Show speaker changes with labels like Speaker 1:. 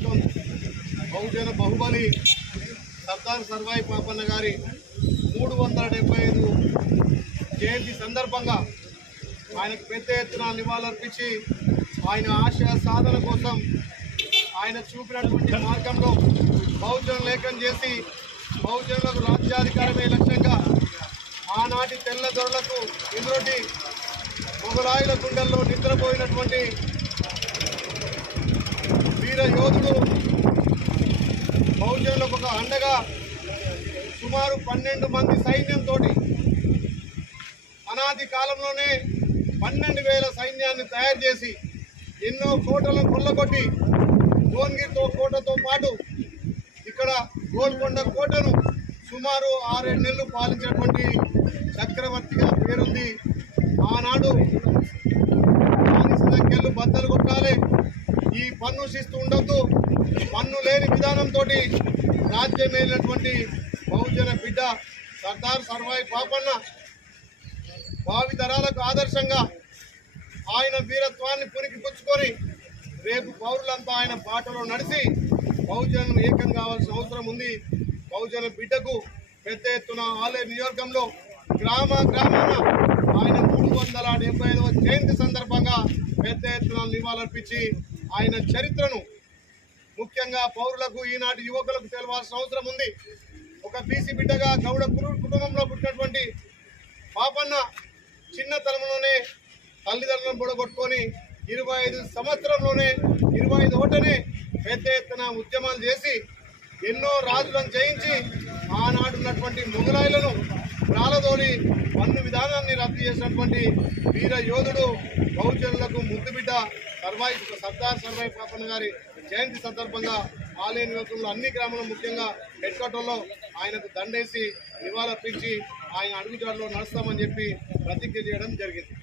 Speaker 1: బహుజన బహుబలి సర్దార్ సర్వాయి పాపన్న గారి మూడు వందల డెబ్బై ఐదు జయంతి సందర్భంగా ఆయనకు పెద్ద ఎత్తున నివాళులర్పించి ఆయన ఆశయ సాధన కోసం ఆయన చూపినటువంటి మార్గంలో బహుజన లేఖం చేసి బహుజనులకు రాజ్యాధికారమే లక్ష్యంగా ఆనాటి తెల్ల దొరలకు ఎదురొడ్డి మొగలాయుల గుండెల్లో నిద్రపోయినటువంటి వీర యోధుడు బహుజనులకు ఒక అండగా సుమారు పన్నెండు మంది సైన్యంతో అనాది కాలంలోనే పన్నెండు వేల సైన్యాన్ని తయారు చేసి ఎన్నో కోటలను కొల్లగొట్టి భువనగిరితో కోటతో పాటు ఇక్కడ గోల్కొండ కోటను సుమారు ఆరేడు నెలలు పాలించినటువంటి చక్రవర్తిగా పేరుంది. ఆనాడు సంఖ్యలు బద్దలు కొట్టాలి. ఈ పన్ను శిస్తు ఉండొద్దు. పన్ను లేని విధానంతో రాజ్యం వెళ్ళినటువంటి బహుజన బిడ్డ సర్దార్ సర్వాయి పాపన్న భావి తరాలకు ఆదర్శంగా ఆయన వీరత్వాన్ని పురికి పుచ్చుకొని రేపు పౌరులంతా ఆయన బాటలో నడిచి బహుజనం ఏకం కావాల్సిన అవసరం ఉంది. బహుజన బిడ్డకు పెద్ద ఎత్తున ఆలయ నియోజకంలో గ్రామ గ్రామాన ఆయన మూడు వందల డెబ్బై ఐదవ జయంతి సందర్భంగా పెద్ద ఎత్తున నివాళులర్పించి ఆయన చరిత్రను ముఖ్యంగా పౌరులకు ఈనాటి యువకులకు తెలవాల్సిన అవసరం ఉంది. ఒక బీసీ బిడ్డగా గౌడ కుటుంబంలో పుట్టినటువంటి పాపన్న చిన్నతనంలోనే తల్లిదండ్రులను పొడగొట్టుకొని ఇరవై ఐదు సంవత్సరంలోనే ఇరవై ఐదు ఒకటనే పెద్ద ఎత్తున ఉద్యమాలు చేసి ఎన్నో రాజులను జయించి ఆనాడు ఉన్నటువంటి మొగలాయిలను ప్రాలదోలి పన్ను విధానాన్ని రద్దు చేసినటువంటి వీర యోధుడు బహుజనులకు ముద్దు బిడ్డ సర్వాయి సర్దార్ సర్వాయి పాపన్న గారి జయంతి సందర్భంగా ఆలయ నియోజకంలో అన్ని గ్రామాల్లో ముఖ్యంగా హెడ్ క్వార్టర్లో ఆయనకు దండేసి నివాళులర్పించి ఆయన అడుగుజాడలో నడుస్తామని చెప్పి ప్రతిజ్ఞ చేయడం జరిగింది.